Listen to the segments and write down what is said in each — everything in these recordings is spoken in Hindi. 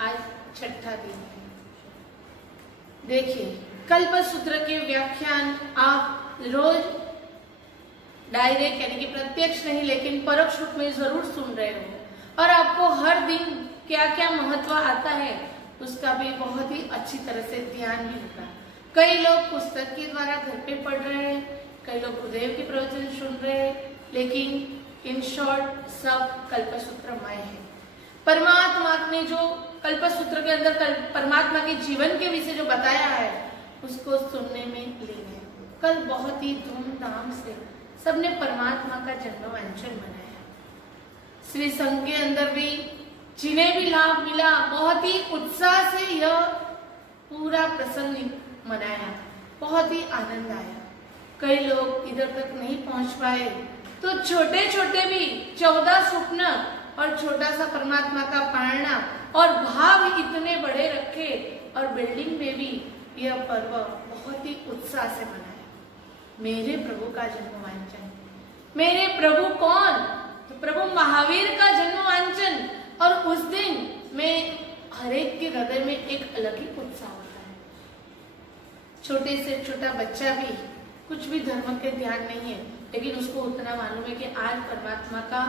आज छठा दिन है। देखिए, कल्पसूत्र के व्याख्यान आप रोज डायरेक्ट यानी कि प्रत्यक्ष नहीं लेकिन परोक्ष रूप में जरूर सुन रहे हो और आपको हर दिन क्या क्या महत्व आता है उसका भी बहुत ही अच्छी तरह से ध्यान भी होगा। कई लोग पुस्तक के द्वारा घर पे पढ़ रहे हैं, कई लोग गुरुदेव के प्रवचन सुन रहे हैं, लेकिन इन शॉर्ट सब कल्पसूत्रमय है। परमात्मा ने जो कल्पसूत्र के अंदर परमात्मा के जीवन के विषय जो बताया है उसको सुनने में लीन है। कल बहुत ही धूमधाम से सबने परमात्मा का जन्म वांचन मनाया। श्री संघ के अंदर भी जिन्हें भी लाभ मिला बहुत ही उत्साह से यह पूरा प्रसंग मनाया, बहुत ही आनंद आया। कई लोग इधर तक नहीं पहुंच पाए तो छोटे छोटे भी 14 स्वप्न और छोटा सा परमात्मा का पालना और भाव इतने बड़े रखे और बिल्डिंग में भी यह पर्व बहुत ही उत्साह से मनाया। मेरे प्रभु का जन्म वांचन, मेरे प्रभु कौन? तो प्रभु महावीर का जन्म वांचन। और उस दिन में हर एक के हृदय में एक अलग ही उत्साह होता है। छोटे से छोटा बच्चा भी कुछ भी धर्म के ध्यान नहीं है, लेकिन उसको उतना मालूम है कि आज परमात्मा का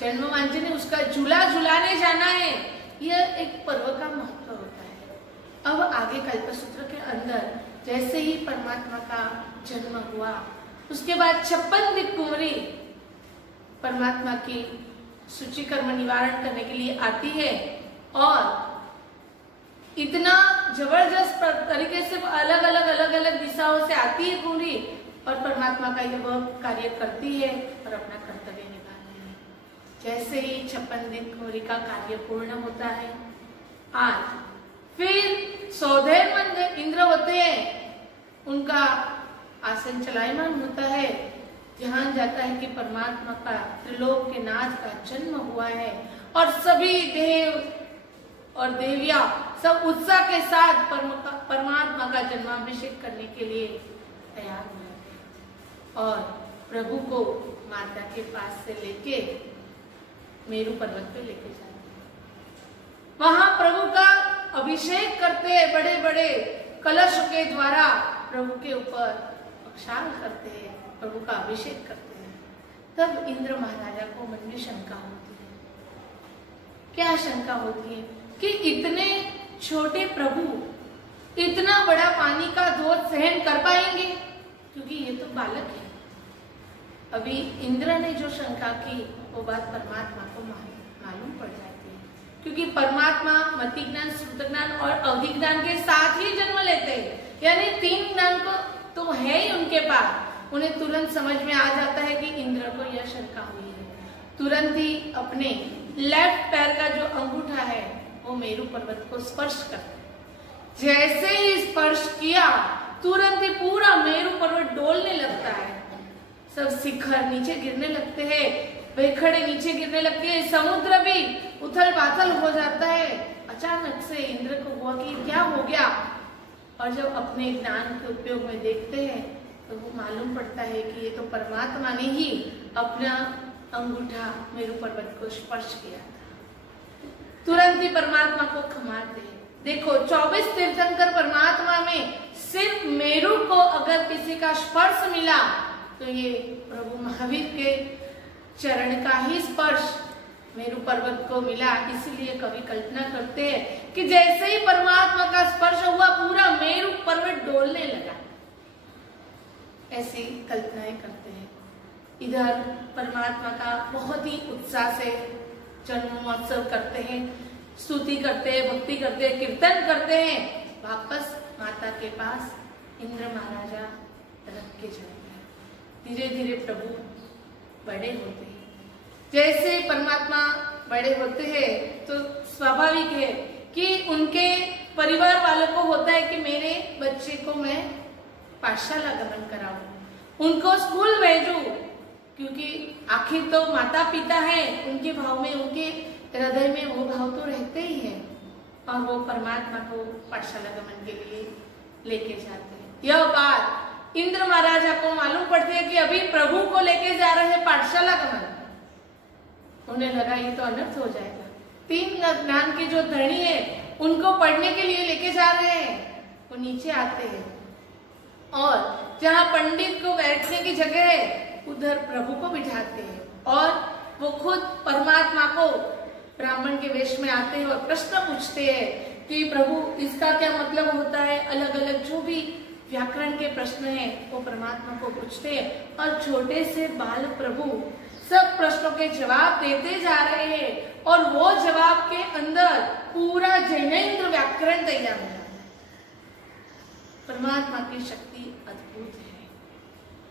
जन्म वांचन है, उसका झूला झुलाने जाना है। यह एक पर्व का महत्व होता है। अब आगे कल्पसूत्र के अंदर जैसे ही परमात्मा का जन्म हुआ उसके बाद 56 दिक्कुमरी परमात्मा की सूचि कर्म निवारण करने के लिए आती है और इतना जबरदस्त तरीके से अलग अलग दिशाओं से आती है कुंवरी और परमात्मा का यह वह कार्य करती है और अपना कर्तव्य निभाती है। जैसे ही 56 दिन कुंवरी का कार्य पूर्ण होता है, आज फिर सौदेव मंदिर इंद्र होते हैं, उनका आसन चलायमान होता है। ध्यान जाता है कि परमात्मा का त्रिलोक के नाथ का जन्म हुआ है और सभी देव और देवियां सब उत्साह के साथ परमात्मा का जन्माभिषेक करने के लिए तैयार हुए और प्रभु को माता के पास से लेके मेरू पर्वत पे लेके जाते हैं। वहां प्रभु का अभिषेक करते हैं, बड़े बड़े कलश के द्वारा प्रभु के ऊपर अक्षाल करते हैं, प्रभु का अभिषेक करते हैं। तब इंद्र महाराजा को मन में शंका होती है। क्या शंका होती है कि इतने छोटे प्रभु इतना बड़ा पानी का धोध सहन कर पाएंगे, क्योंकि ये तो बालक है। अभी इंद्र ने जो शंका की वो बात परमात्मा को मालूम पड़ जाती है, क्योंकि परमात्मा मति ज्ञान, श्रुत ज्ञान और अवधि ज्ञान के साथ ही जन्म लेते हैं, यानी 3 ज्ञान को तो है ही उनके पास। उन्हें तुरंत समझ में आ जाता है कि इंद्र को यह शंका हुई है। तुरंत ही अपने लेफ्ट पैर का जो अंगूठा है वो मेरू पर्वत को स्पर्श करते हैं। जैसे ही स्पर्श किया तुरंत ही पूरा मेरू पर्वत डोलने लगता है। सब शिखर नीचे गिरने लगते हैं, भेखड़े नीचे गिरने लगते हैं, समुद्र भी उथल पाथल हो जाता है। अचानक से इंद्र को हुआ कि क्या हो गया, और जब अपने ज्ञान के उपयोग में देखते हैं तो वो मालूम पड़ता है कि ये तो परमात्मा ने ही अपना अंगूठा मेरू पर्वत को स्पर्श किया था। तुरंत ही परमात्मा को खमाते हैं। देखो 24 तीर्थंकर परमात्मा में सिर्फ मेरू को अगर किसी का स्पर्श मिला तो ये प्रभु महावीर के चरण का ही स्पर्श मेरू पर्वत को मिला। इसीलिए कवि कल्पना करते हैं कि जैसे ही परमात्मा का स्पर्श हुआ पूरा मेरू पर्वत डोलने लगा। ऐसी कल्पनाएं करते हैं। इधर परमात्मा का बहुत ही उत्साह से जन्म महोत्सव करते हैं, स्तुति करते हैं, भक्ति करते हैं, कीर्तन करते हैं। वापस माता के पास इंद्र महाराजा रख के जाते हैं। धीरे धीरे प्रभु बड़े होते हैं। जैसे परमात्मा बड़े होते हैं तो स्वाभाविक है कि उनके परिवार वालों को होता है कि मेरे बच्चे को मैं पाठशाला गमन कराऊं, उनको स्कूल भेजूं, क्योंकि आखिर तो माता पिता है, उनके भाव में, उनके हृदय में वो भाव तो रहते ही है और वो परमात्मा को पाठशाला गमन के लिए लेके जाते हैं। यह बात इंद्र महाराजा को मालूम पड़ती है कि अभी प्रभु को लेके जा रहे हैं पाठशाला गमन। उन्हें लगा ये तो अनर्थ हो जाएगा। 3 ज्ञान की जो धरणी है उनको पढ़ने के लिए लेके जा रहे हैं, वो नीचे आते हैं और जहाँ पंडित को बैठने की जगह है उधर प्रभु को बिठाते हैं और वो खुद परमात्मा को ब्राह्मण के वेश में आते हैं और प्रश्न पूछते हैं कि प्रभु इसका क्या मतलब होता है। अलग अलग जो भी व्याकरण के प्रश्न हैं वो परमात्मा को पूछते हैं और छोटे से बाल प्रभु सब प्रश्नों के जवाब देते जा रहे हैं और वो जवाब के अंदर पूरा जैनेन्द्र व्याकरण तैयार हो जाता है। परमात्मा की शक्ति अद्भुत है।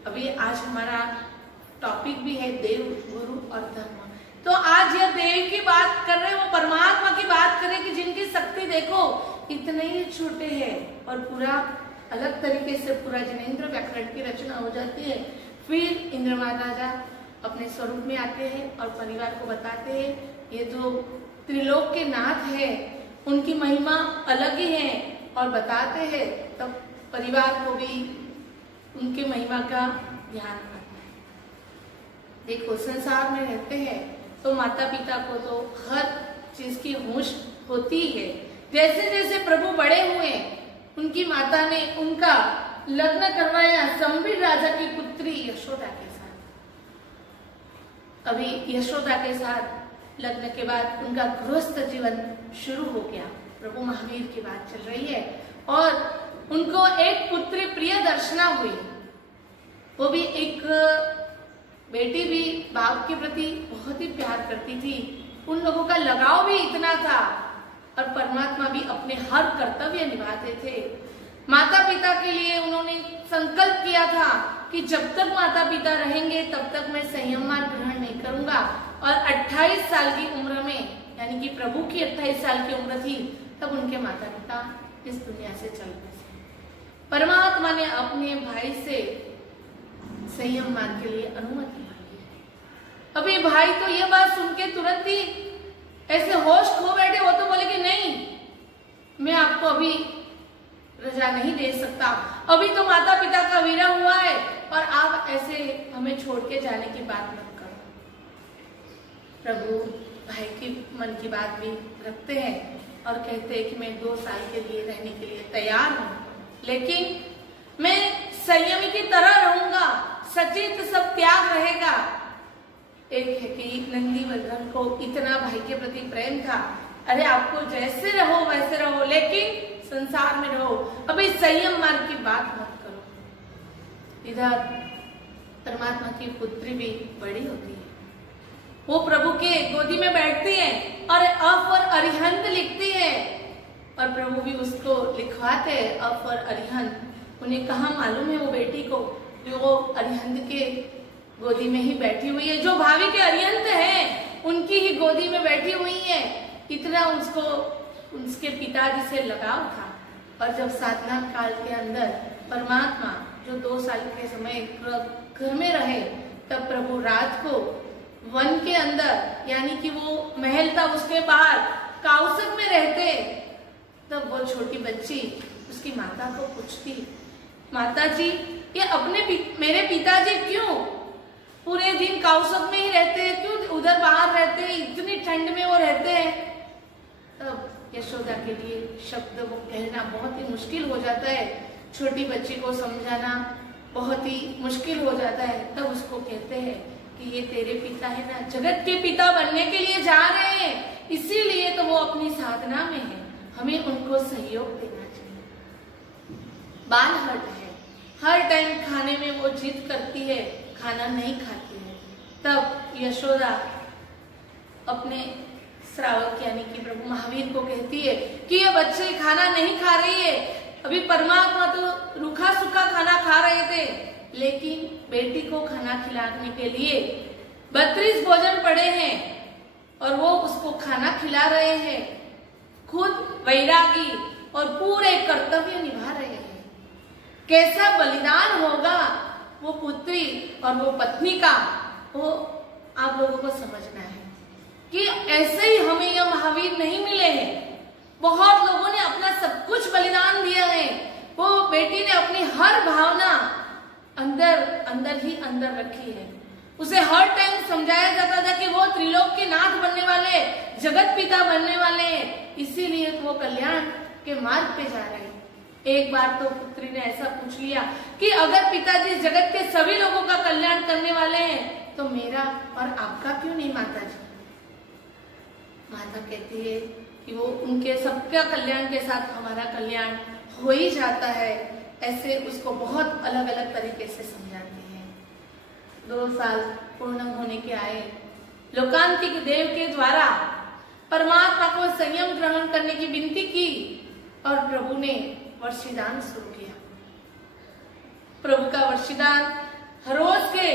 अभी आज हमारा टॉपिक भी है देव, गुरु और धर्म। तो आज यह देव की बात कर रहे हैं, वो परमात्मा की बात कर रहे हैं कि जिनकी शक्ति देखो इतने ही छोटे हैं और पूरा अलग तरीके से पूरा जैनेन्द्र व्याकरण की रचना हो जाती है। फिर इंद्र महाराजा अपने स्वरूप में आते हैं और परिवार को बताते हैं ये जो त्रिलोक के नाथ है उनकी महिमा अलग ही है और बताते हैं, तब परिवार को भी उनके महिमा का ध्यान आता है। देखो संसार में रहते हैं तो माता पिता को तो हर चीज की होश होती है। जैसे जैसे प्रभु बड़े हुए उनकी माता ने उनका लग्न करवाया संबीर राजा की पुत्री यशोदा के साथ। अभी यशोदा के साथ लग्न के बाद उनका गृहस्थ जीवन शुरू हो गया। प्रभु महावीर की बात चल रही है और उनको एक पुत्री प्रिय दर्शना हुई। वो भी एक बेटी भी बाप के प्रति बहुत ही प्यार करती थी। उन लोगों का लगाव भी इतना था और परमात्मा भी अपने हर कर्तव्य निभाते थे। माता पिता के लिए उन्होंने संकल्प किया था कि जब तक माता पिता रहेंगे तब तक मैं संयम मार्ग ग्रहण नहीं करूंगा। और 28 साल की उम्र में, यानी कि प्रभु की 28 साल की उम्र थी, तब उनके माता पिता इस दुनिया से चल गए। परमात्मा ने अपने भाई से संयम मार्ग के लिए अनुमति मांगी। अभी भाई तो ये बात सुन के तुरंत ही ऐसे होश खो बैठे। वो तो बोले कि नहीं, मैं आपको अभी रजा नहीं दे सकता, अभी तो माता पिता का विरह हुआ है और आप ऐसे हमें छोड़ के जाने की बात मत करो। प्रभु भाई की मन की बात भी रखते हैं और कहते हैं कि मैं 2 साल के लिए रहने के लिए तैयार हूँ, लेकिन मैं संयमी की तरह रहूंगा, सचित सब त्याग रहेगा। एक है कि नंदी बलराम को इतना भाई के प्रति प्रेम था, अरे आपको जैसे रहो वैसे रहो लेकिन संसार में रहो, अभी संयम मार्ग की बात मत करो। इधर परमात्मा की पुत्री भी बड़ी होती है, वो प्रभु के गोदी में बैठती है और अफ और अरिहंत लिखती है और प्रभु भी उसको लिखवाते हैं अफ और अरिहंत। उन्हें कहाँ मालूम है वो बेटी को जो वो अरिहंत के गोदी में ही बैठी हुई है, जो भावी के अरिहंत हैं उनकी ही गोदी में बैठी हुई है। इतना उसको उसके पिताजी से लगाव था। और जब साधना काल के अंदर परमात्मा जो 2 साल के समय घर में रहे, तब प्रभु रात को वन के अंदर, यानी कि वो महल था उसके बाहर काउसक में रहते, तब वो छोटी बच्ची उसकी माता को पूछती, माता जी ये मेरे पिताजी क्यों पूरे दिन काउसक में ही रहते हैं, क्यों उधर बाहर रहते हैं, इतनी ठंड में वो रहते हैं। तब यशोदा के लिए शब्द वो कहना बहुत ही मुश्किल हो जाता है, छोटी बच्ची को समझाना बहुत ही मुश्किल हो जाता है। तब उसको कहते हैं कि ये तेरे पिता है ना, जगत के पिता बनने के लिए जा रहे हैं, इसीलिए तो वो अपनी साधना में है, हमें उनको सहयोग देना चाहिए। बाल हट है, हर टाइम खाने में वो जिद करती है, खाना नहीं खाती है। तब यशोदा अपने श्रावक यानी कि प्रभु महावीर को कहती है कि ये बच्चे खाना नहीं खा रही है, अभी परमात्मा तो रूखा सूखा खाना खा रहे थे, लेकिन बेटी को खाना खिलाने के लिए 32 भोजन पड़े हैं और वो उसको खाना खिला रहे हैं, खुद वैरागी और पूरे कर्तव्य निभा रहे हैं। कैसा बलिदान होगा वो पुत्री और वो पत्नी का, वो आप लोगों को समझना है कि ऐसे ही हमें यह महावीर नहीं मिले हैं। बहुत लोगों ने अपना सब कुछ बलिदान दिया है। वो बेटी ने अपनी हर भावना अंदर ही अंदर रखी है। उसे हर टाइम समझाया जाता था कि वो त्रिलोक के नाथ बनने वाले, जगत पिता बनने वाले हैं, इसीलिए वो वो कल्याण के मार्ग पे जा रहे हैं। एक बार तो पुत्री ने ऐसा पूछ लिया कि अगर पिताजी जगत के सभी लोगों का कल्याण करने वाले हैं तो मेरा और आपका क्यों नहीं माताजी? माता कहती है कि वो उनके सबका कल्याण के साथ हमारा कल्याण हो ही जाता है। ऐसे उसको बहुत अलग अलग तरीके से समझाती है। 2 साल पूर्ण होने के आए, लोकांतिक देव के द्वारा परमात्मा को संयम ग्रहण करने की विनती की और प्रभु ने वर्षिदान शुरू किया। प्रभु का वर्षिदान हर रोज के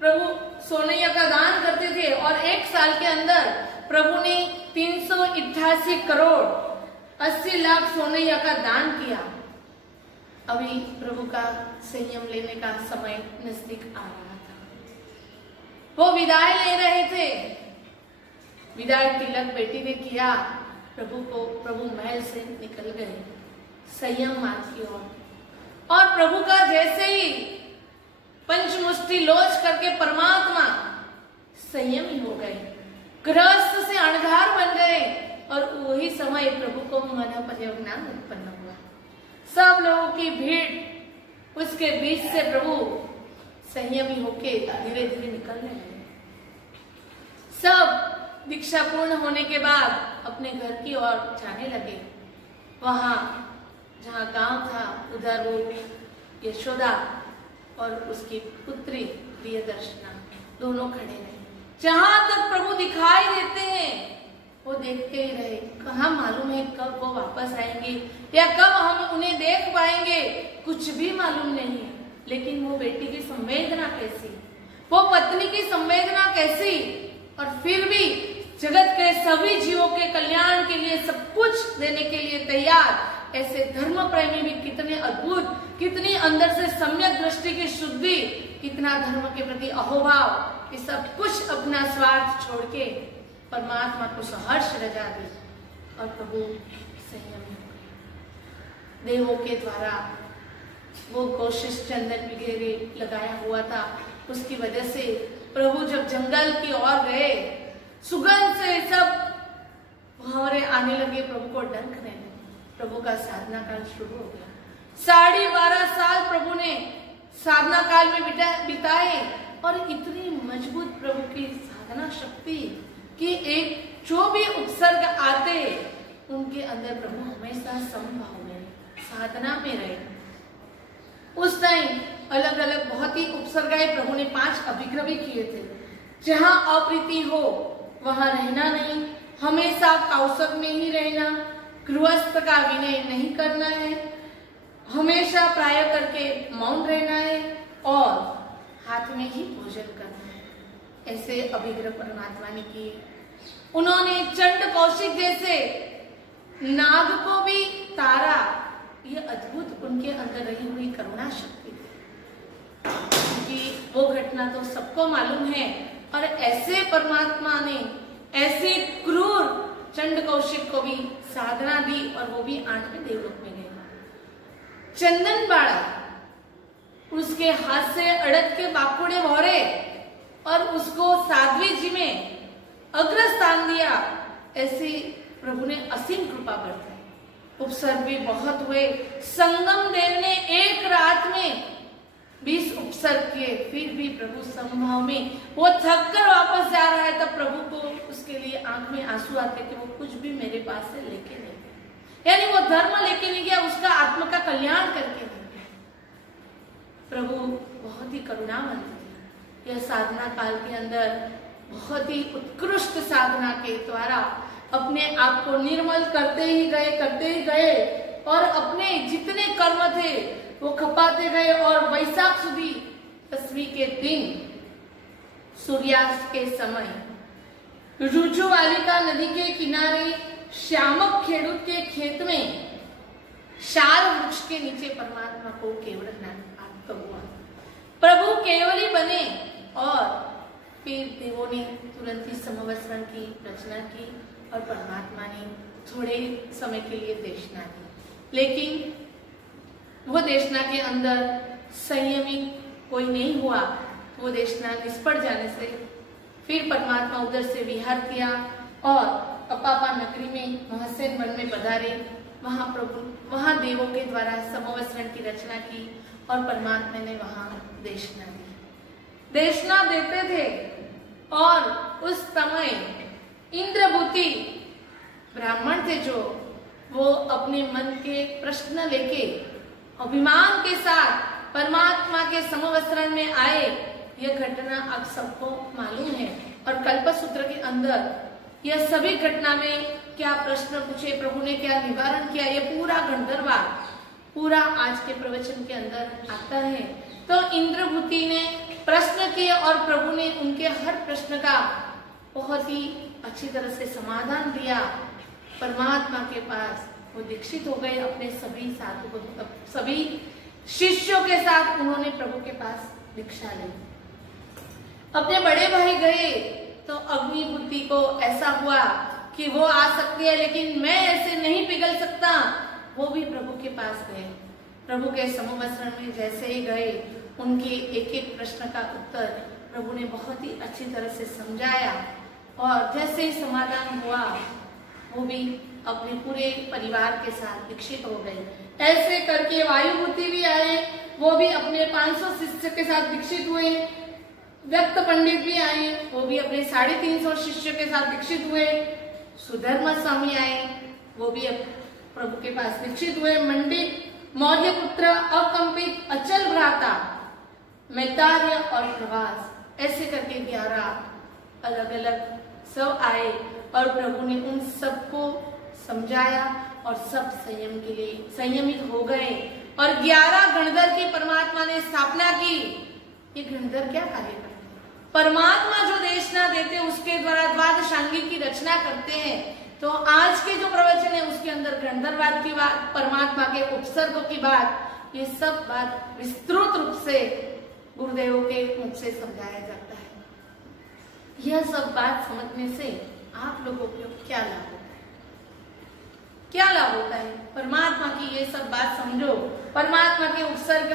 प्रभु सोनैया का दान करते थे और 1 साल के अंदर प्रभु ने 388 करोड़ 80 लाख सोनैया का दान किया। अभी प्रभु का संयम लेने का समय नजदीक आ रहा था। वो विदाई ले रहे थे। विदाई तिलक बेटी ने किया। प्रभु महल से निकल गए संयम मार्ग की ओर। और प्रभु का जैसे ही पंचमुष्टि लोच करके परमात्मा संयमी हो गए, गृहस्थ से अणघार बन गए और वही समय प्रभु को मन परिज्ञान उत्पन्न हुआ। सब लोगों की भीड़ उसके बीच से प्रभु संयमी होके धीरे धीरे निकलने लगे। सब दीक्षा पूर्ण होने के बाद अपने घर की ओर जाने लगे। वहां जहाँ गांव था उधर वो यशोदा और उसकी पुत्री प्रियदर्शना दोनों खड़े रहे। जहां तक प्रभु दिखाई देते हैं वो देखते ही रहे। कहाँ मालूम है कब वो वापस आएंगे या कब हम उन्हें देख पाएंगे, कुछ भी मालूम नहीं है। लेकिन वो बेटी की संवेदना कैसी, वो पत्नी की संवेदना कैसी, और फिर भी जगत के सभी जीवों के कल्याण के लिए सब कुछ देने के लिए तैयार। ऐसे धर्म प्रेमी भी कितने अद्भुत, कितनी अंदर से सम्यक दृष्टि की शुद्धि, कितना धर्म के प्रति अहोभाव, ये सब कुछ अपना स्वार्थ छोड़ के परमात्मा को सहर्ष रजा दी और प्रभु संयम हो गए। देवों के द्वारा वो कोशिश चंदन वगैरह लगाया हुआ था, उसकी वजह से प्रभु जब जंगल की ओर गए, सुगंध से सब भंवरे आने लगे, प्रभु को डंक नहीं। प्रभु का साधना काल शुरू हो गया। 12.5 साल प्रभु ने साधना काल में बिताए और इतनी मजबूत प्रभु की साधना शक्ति कि एक जो भी उपसर्ग आते उनके अंदर प्रभु हमेशा समभाव में साधना में रहे। उस टाइम अलग अलग बहुत ही उपसर्गाएं प्रभु ने 5 अभिग्रह भी किए थे। जहां अप्रीति हो वहां रहना नहीं, हमेशा कौशल में ही रहना, गृहस्थ का विनय नहीं करना है, हमेशा प्राय करके मौन रहना है और हाथ में ही भोजन करना है। ऐसे अभिग्रह परमात्मा ने किए। उन्होंने चंड कौशिक जैसे नाग को भी तारा। ये अद्भुत उनके अंदर रही हुई करुणा शक्ति थी, क्योंकि वो घटना तो सबको मालूम है। और ऐसे परमात्मा ने ऐसे क्रूर चंड कौशिक को भी साधना दी और वो भी 8वें देवलोक में गए। चंदन बाड़ा उसके हाथ से अड़क के बाकुड़े भौरे और उसको साध्वी जी में अग्रस्थान दिया। ऐसे प्रभु ने असीम कृपा बरताई। उपसर्ग भी बहुत हुए। संगम देव ने एक रात में 20 उपसर्ग किए, फिर भी प्रभु संभाव में वो थक कर वापस जा रहा है, तब प्रभु को उसके लिए आंख में आंसू आते कि वो कुछ भी मेरे पास से लेके नहीं गया, यानी वो धर्म लेके नहीं गया, उसका आत्मा का कल्याण करके नहीं गया। प्रभु बहुत ही करुणामय थे। यह साधना काल के अंदर बहुत ही उत्कृष्ट साधना के द्वारा अपने आप को निर्मल करते ही गए और अपने जितने कर्म थे वो खपाते गए। और वैशाख सुदी 10वीं के दिन सूर्यास्त के समय रुजुवालिका नदी के किनारे श्यामक खेडूत के खेत में शाल वृक्ष के नीचे परमात्मा को केवल प्राप्त हुआ। प्रभु केवली बने और फिर देवों ने तुरंत ही समवस्रण की रचना की और परमात्मा ने थोड़े समय के लिए देशना दी। लेकिन वो देशना के अंदर संयमी कोई नहीं हुआ। वो देशना निष्फल जाने से फिर परमात्मा उधर से विहार किया और अपापा नगरी में महसेन वन में पधारे। वहां देवों के द्वारा समवस्त्रण की रचना की और परमात्मा ने वहां देशना दी। देशना देते थे और उस समय इंद्रभूति ब्राह्मण थे जो वो अपने मन के प्रश्न लेके अभिमान के साथ परमात्मा के समवस्त्रण में आए। यह घटना आप सबको मालूम है और कल्पसूत्र के अंदर यह सभी घटना में क्या प्रश्न पूछे, प्रभु ने क्या निवारण किया, ये पूरा गंधर्वाद पूरा आज के प्रवचन के अंदर आता है। तो इंद्रभूति ने प्रश्न किए और प्रभु ने उनके हर प्रश्न का बहुत ही अच्छी तरह से समाधान दिया। परमात्मा के पास वो दीक्षित हो गए। अपने सभी शिष्यों के साथ उन्होंने प्रभु के पास दीक्षा ली। अपने बड़े भाई गए तो अग्निभूति को ऐसा हुआ कि वो आ सकती है लेकिन मैं ऐसे नहीं पिघल सकता। वो भी प्रभु के पास गए। प्रभु के समवस्त्रण में जैसे ही गए उनके एक एक प्रश्न का उत्तर प्रभु ने बहुत ही अच्छी तरह से समझाया और जैसे ही समाधान हुआ वो भी अपने पूरे परिवार के साथ दीक्षित हो गए। ऐसे करके वायुभूति भी आए, वो भी अपने 500 शिष्य के साथ दीक्षित हुए। व्यक्त पंडित भी आए, वो भी अपने 350 शिष्य के साथ दीक्षित हुए। सुधर्मा स्वामी आए, वो भी प्रभु के पास दीक्षित हुए। मंडित, मौर्य पुत्र, अकंपित, अचल भ्राता, मैतार्य और प्रवास, ऐसे करके 11 अलग अलग सब आए और प्रभु ने उन सबको समझाया और सब संयम के लिए संयमित हो गए और 11 गणधर की परमात्मा ने स्थापना की। ये गणधर क्या कार्य करते हैं? परमात्मा जो देशना देते उसके द्वारा द्वादशांगी की रचना करते हैं। तो आज के जो प्रवचन है उसके अंदर गणधरवाद की बात, परमात्मा के उपसर्गों की बात, ये सब बात विस्तृत रूप से गुरुदेवों के मुख से समझाया जाता है। यह सब बात समझने से आप लोगों को क्या लाभ होता है? क्या लाभ होता है? परमात्मा की ये सब बात समझो, परमात्मा के उपसर्ग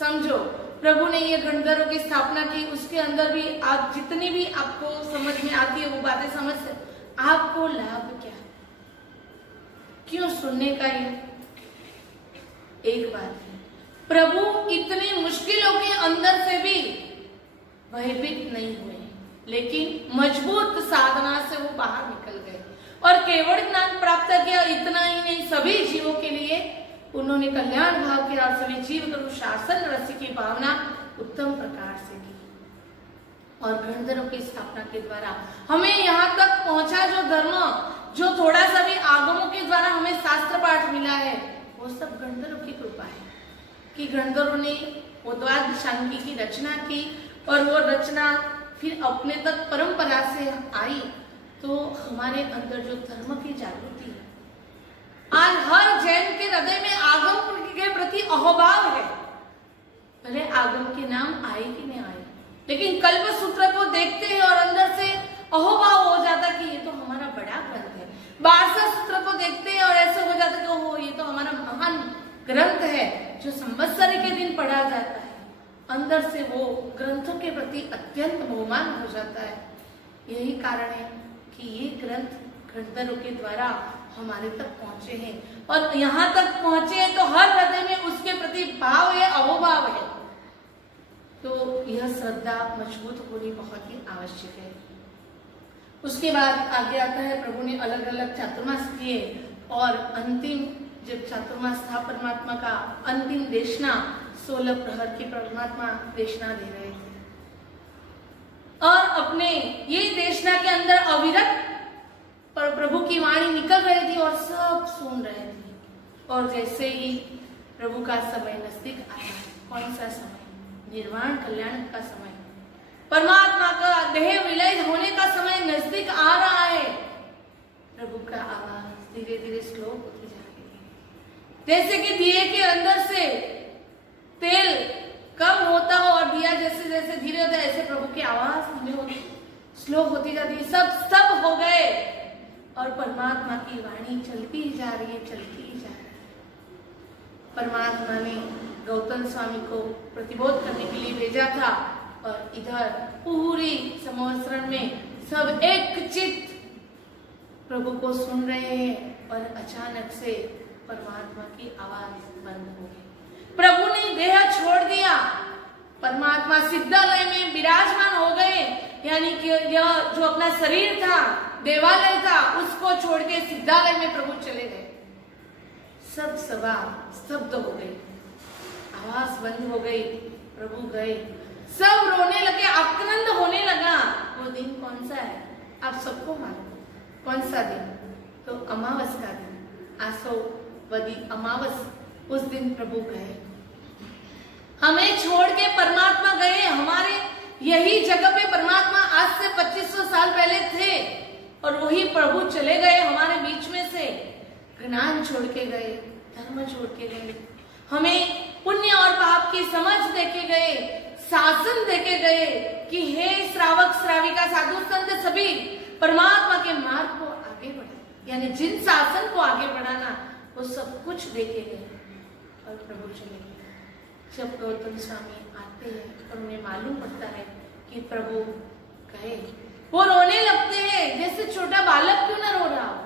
समझो। प्रभु ने ये गणधरों की स्थापना की, उसके अंदर भी आप जितनी भी आपको समझ में आती है वो बातें समझ से आपको लाभ क्या है? क्यों सुनने का? ये एक बात है, प्रभु इतनी मुश्किलों के अंदर से भी भयभीत नहीं हुए, लेकिन मजबूत साधना से वो बाहर निकल गए और केवल ज्ञान प्राप्त किया। इतना ही नहीं, सभी जीवों के लिए उन्होंने कल्याण भाव किया और सभी जीव गुरु शासन रस की भावना उत्तम प्रकार से की और गणधरों की स्थापना के द्वारा हमें यहाँ तक पहुंचा। जो धर्म, जो थोड़ा सा भी आगमों के द्वारा हमें शास्त्र पाठ मिला है, वो सब गणधरों की कृपा है कि गणधरों ने वो द्वादशांगी की रचना की और वो रचना फिर अपने तक परंपरा से आई। तो हमारे अंदर जो धर्म की जागृति है, आज हर जैन के हृदय में आगम के प्रति अहोभाव है। भले आगम के नाम आए कि नहीं आए, लेकिन कल्प सूत्र को देखते हैं और अंदर से अहोभाव हो जाता कि ये तो हमारा बड़ा ग्रंथ है। 12 सूत्र को देखते हैं और ऐसे हो जाता कि ओहो ये तो हमारा महान ग्रंथ है जो संवत्सरी के दिन पढ़ा जाता है। अंदर से वो ग्रंथों के प्रति अत्यंत बहुमान हो जाता है। यही कारण है कि ये ग्रंथ गणधरों के द्वारा हमारे तक पहुंचे हैं और यहाँ तक पहुंचे हैं तो हर हृदय में उसके प्रति भाव है, अहोभाव है। तो यह श्रद्धा मजबूत होनी बहुत ही आवश्यक है। उसके बाद आगे आता है, प्रभु ने अलग अलग चातुर्मास किए और अंतिम जब चातुर्मास था परमात्मा का, अंतिम देशना 16 प्रहर की परमात्मा देशना दे रहे थे और अपने ये देशना के अंदर अविरत पर प्रभु की वाणी निकल रही थी और सब सुन रहे थे। और जैसे ही प्रभु का समय नजदीक आया, कौन सा समय? निर्वाण कल्याण का समय, परमात्मा का देह विलय होने का समय नजदीक आ रहा है। प्रभु का आवाज धीरे धीरे स्लो होती जा रही है, जैसे कि दिए के अंदर से तेल कम होता हो और दिया जैसे जैसे धीरे होता है, ऐसे प्रभु की आवाज धीरे होती स्लो होती जाती है। सब सब हो गए और परमात्मा की वाणी चलती ही जा रही है, चलती ही जा रही है। परमात्मा ने गौतम स्वामी को प्रतिबोध करने के लिए भेजा था और इधर पूरी संवत्सरण में सब एक चित्त प्रभु को सुन रहे हैं और अचानक से परमात्मा की आवाज बंद हो गई। प्रभु ने देह छोड़ दिया, परमात्मा सिद्धालय में विराजमान हो गए, यानी कि यह जो अपना शरीर था, देवालय था, उसको छोड़ के सिद्धालय में प्रभु चले गए। सब सभा स्तब्ध हो गई, आवाज बंद हो गई, प्रभु गए, सब रोने लगे, आक्रंद होने लगा। वो दिन कौन सा है आप सबको मालूम, कौन सा दिन? तो अमावस का दिन, आसोवदी अमावस, उस दिन प्रभु गए, हमें छोड़ के परमात्मा गए। हमारे यही जगह पे परमात्मा आज से 2500 साल पहले थे और वही प्रभु चले गए हमारे बीच में से, ज्ञान छोड़ के गए, धर्म छोड़ के गए, हमें पुण्य और पाप की समझ देके गए, शासन देके गए कि हे श्रावक श्राविका साधु संत सभी परमात्मा के मार्ग को आगे बढ़े, यानी जिन शासन को आगे बढ़ाना वो सब कुछ देके गए और प्रभु चले गए। जब गौतम स्वामी आते हैं और उन्हें मालूम पड़ता है कि प्रभु गए, वो रोने लगते हैं, जैसे छोटा बालक क्यों ना रो रहा हो,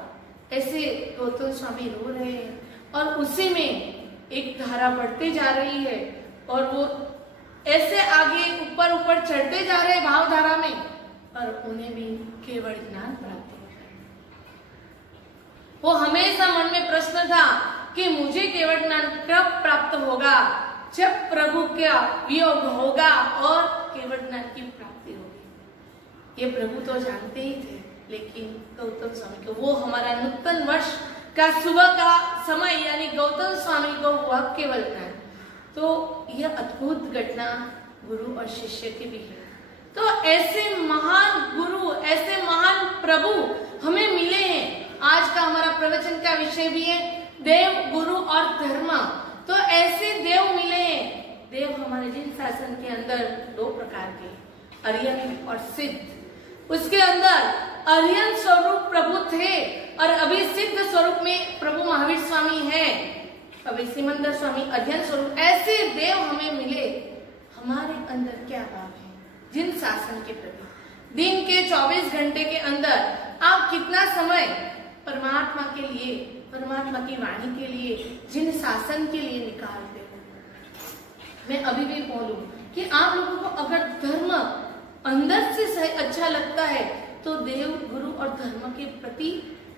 ऐसे गौतम स्वामी रो रहे हैं। और उसी में एक धारा बढ़ते जा रही है और वो ऐसे आगे ऊपर ऊपर चढ़ते जा रहे भाव धारा में, और उन्हें भी केवल ज्ञान प्राप्त होता है। वो हमेशा मन में प्रश्न था कि मुझे केवल ज्ञान कब प्राप्त होगा, जब प्रभु का वियोग होगा और केवल ज्ञान की प्राप्ति होगी। ये प्रभु तो जानते ही थे, लेकिन गौतम स्वामी को वो हमारा नूतन वर्ष का सुबह का समय, यानी गौतम स्वामी को हुआ केवल ज्ञान। तो यह अद्भुत घटना गुरु और शिष्य की भी है। तो ऐसे महान गुरु, ऐसे महान प्रभु हमें मिले हैं। आज का हमारा प्रवचन का विषय भी है देव, गुरु और धर्म। तो ऐसे देव मिले हैं। देव हमारे जिन शासन के अंदर दो प्रकार के, अर्यन और सिद्ध। उसके अंदर अर्यन स्वरूप प्रभु थे और अभी सिद्ध स्वरूप में प्रभु महावीर स्वामी है, अभी सिमंदर स्वामी अर्यन स्वरूप। ऐसे देव हमें मिले। हमारे अंदर क्या भाव है जिन शासन के प्रति? दिन के 24 घंटे के अंदर आप कितना समय परमात्मा के लिए, परमात्मा की वाणी के लिए, जिन शासन के लिए निकालते हो? मैं अभी भी बोलूं कि आप लोगों को अगर धर्म अंदर से सही अच्छा लगता है तो देव, गुरु और धर्म के प्रति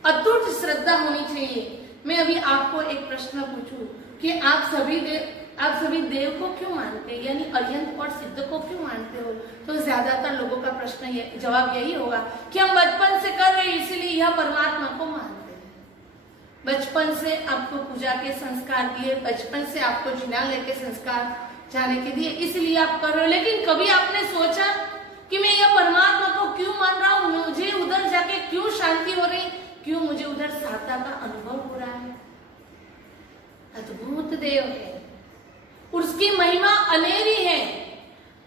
अटूट श्रद्धा होनी चाहिए। मैं अभी आपको एक प्रश्न पूछूं कि आप सभी देव को क्यों मानते हैं, यानी अर्यंत और सिद्ध को क्यों मानते हो? तो ज्यादातर लोगों का प्रश्न जवाब यही होगा कि हम बचपन से कर रहे हैं इसलिए यह परमात्मा को मानते हैं। बचपन से आपको पूजा के संस्कार दिए, बचपन से आपको जिनालय के संस्कार जाने के दिए, इसलिए आप कर रहे हो। लेकिन कभी आपने सोचा कि मैं यह परमात्मा को क्यों मान रहा हूँ, मुझे उधर जाके क्यों शांति हो रही, क्यों मुझे उधर साधना का अनुभव हो रहा है? अद्भुत देव है, उसकी महिमा अनेरी है।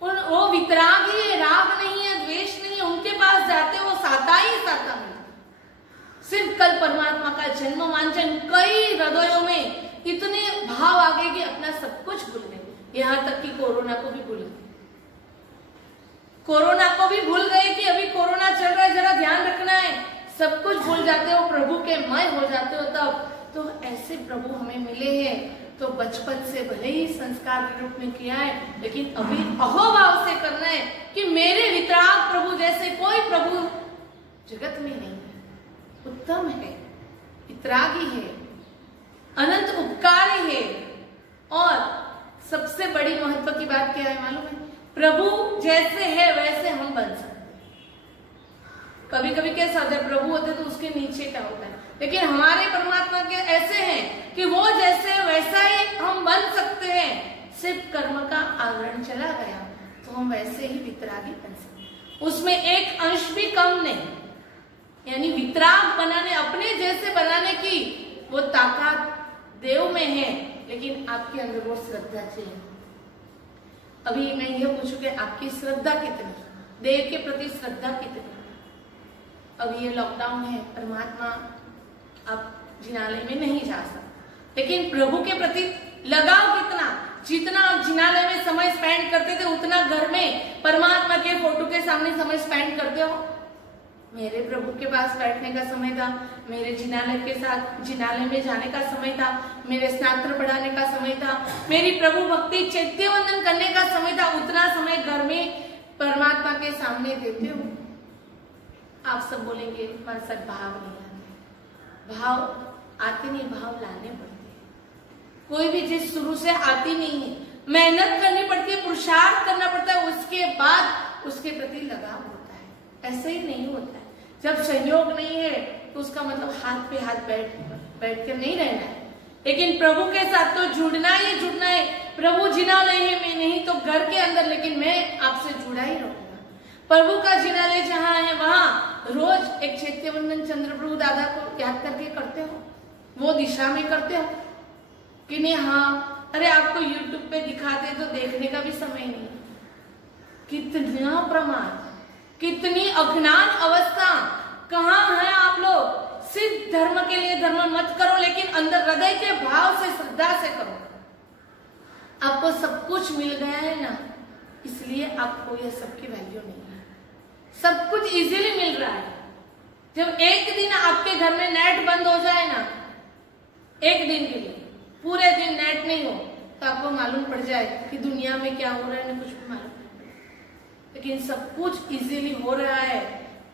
वो वितरागी है, राग नहीं है, द्वेष नहीं है। उनके पास जाते वो साता ही साता मिलता। सिर्फ कल परमात्मा का जन्म वांछन कई हृदयों में इतने भाव आ गए कि अपना सब कुछ भूल गए, यहाँ तक कि कोरोना को भी भूल गए। कोरोना को भी भूल गए कि अभी कोरोना चल रहा है, जरा ध्यान रखना है। सब कुछ भूल जाते हो, प्रभु के मय हो जाते हो तब। तो ऐसे प्रभु हमें मिले हैं। तो बचपन से भले ही संस्कार के रूप में किया है, लेकिन अभी अहोभाव से करना है कि मेरे वितराग प्रभु जैसे कोई प्रभु जगत में नहीं है। उत्तम है, वितरागी है, अनंत उपकारी है। और सबसे बड़ी महत्व की बात क्या है मालूम है? प्रभु जैसे है वैसे हम बन सकते। कभी कभी कैसा होता है, प्रभु होते तो उसके नीचे क्या होता है, लेकिन हमारे परमात्मा के ऐसे हैं कि वो जैसे वैसा ही हम बन सकते हैं। सिर्फ कर्म का आवरण चला गया तो हम वैसे ही वितरागी बन सकते, उसमें एक अंश भी कम नहीं। यानी वितराग बनाने, अपने जैसे बनाने की वो ताकत देव में है, लेकिन आपके अंदर वो श्रद्धा चाहिए। अभी मैं यह पूछूं कि आपकी श्रद्धा कितनी, देव के प्रति श्रद्धा कितनी? अभी ये लॉकडाउन है, परमात्मा आप जिनालय में नहीं जा सकते, लेकिन प्रभु के प्रति लगाव कितना? जितना आप जिनालय में समय स्पेंड करते थे उतना घर में परमात्मा के फोटो के सामने समय स्पेंड करते हो? मेरे प्रभु के पास बैठने का समय था, मेरे जिनालय के साथ जिनालय में जाने का समय था, मेरे स्नात्र पढ़ाने का समय था, मेरी प्रभु भक्ति चैत्य वंदन करने का समय था। उतना समय घर में परमात्मा के सामने देते हो। आप सब बोलेंगे हमारे साथ भाव नहीं आते, भाव आते नहीं, भाव लाने पड़ते हैं। कोई भी चीज शुरू से आती नहीं है, मेहनत करनी पड़ती है, पुरुषार्थ करना पड़ता है, उसके बाद उसके प्रति लगाव होता है। ऐसे ही नहीं होता है। जब सहयोग नहीं है तो उसका मतलब हाथ पे हाथ बैठ कर नहीं रहना है, लेकिन प्रभु के साथ तो जुड़ना ही जुड़ना है। प्रभु जिनालय है मैं नहीं तो घर के अंदर, लेकिन मैं आपसे जुड़ा ही रहूंगा। प्रभु का जिनालय जहाँ है वहां रोज एक चैत्य वंदन चंद्र प्रभु दादा को याद करके करते हो, वो दिशा में करते हो कि नहीं? हाँ, अरे आपको यूट्यूब पे दिखाते तो देखने का भी समय नहीं। कितना प्रमाद, कितनी अज्ञान अवस्था, कहाँ है आप लोग? सिर्फ धर्म के लिए धर्म मत करो, लेकिन अंदर हृदय के भाव से श्रद्धा से करो। आपको सब कुछ मिल गया है ना, इसलिए आपको यह सबकी वैल्यू नहीं है। सब कुछ इजीली मिल रहा है। जब एक दिन आपके घर में नेट बंद हो जाए ना, एक दिन के लिए, पूरे दिन नेट नहीं हो, तो आपको मालूम पड़ जाए कि दुनिया में क्या हो रहा है, ना कुछ भी मालूम नहीं पड़ेगा। लेकिन सब कुछ इजीली हो रहा है,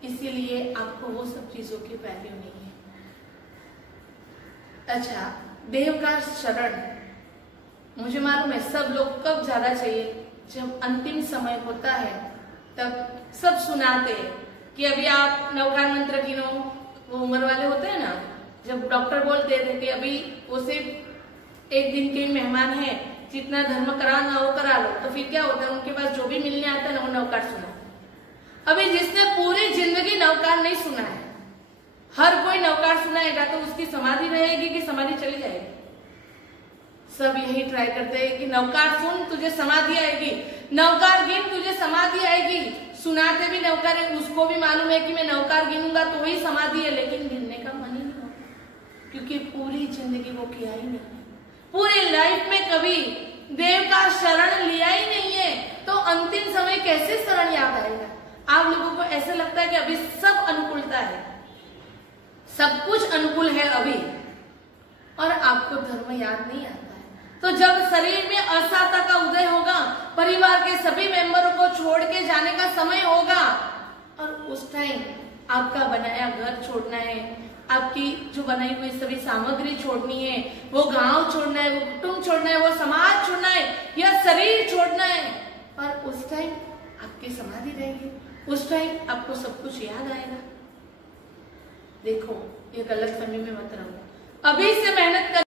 इसीलिए आपको वो सब चीजों की वैल्यू नहीं है। अच्छा, देव का शरण मुझे मालूम है सब लोग कब ज्यादा चाहिए, जब अंतिम समय होता है तब सब सुनाते हैं कि अभी आप नवकार मंत्र गिनो। वो उम्र वाले होते हैं ना, जब डॉक्टर बोलते थे कि अभी वो सिर्फ एक दिन के मेहमान है, जितना धर्म कराना वो करा लो, तो फिर क्या होता है, उनके पास जो भी मिलने आता है ना वो नवकार सुना। अभी जिसने पूरी जिंदगी नवकार नहीं सुना है, हर कोई नवकार सुनाएगा तो उसकी समाधि रहेगी कि समाधि चली जाएगी? सब यही ट्राई करते हैं कि नवकार सुन तुझे समाधि आएगी, नवकार गिन तुझे समाधि आएगी। सुनाते भी नवकार है, उसको भी मालूम है कि मैं नवकार गिनूंगा तो वही समाधि है, लेकिन गिनने का मन ही नहीं होता, क्योंकि पूरी जिंदगी वो किया ही नहीं, पूरी लाइफ में कभी देव का शरण लिया ही नहीं है, तो अंतिम समय कैसे शरण याद आएगा? आप लोगों को ऐसा लगता है कि अभी सब अनुकूलता है, सब कुछ अनुकूल है अभी, और आपको धर्म याद नहीं आता है। तो जब शरीर में असाता का उदय होगा, परिवार के सभी मेंबरों को छोड़ के जाने का समय होगा, और उस टाइम आपका बनाया घर छोड़ना है, आपकी जो बनाई हुई सभी सामग्री छोड़नी है, वो गांव छोड़ना है, वो कुटुंब छोड़ना है, वो समाज छोड़ना है, या शरीर छोड़ना है, और उस टाइम आपकी समाधि रहेगी, उस टाइम आपको सब कुछ याद आएगा। देखो, ये गलत फहमी में मत रहो। अभी से मेहनत कर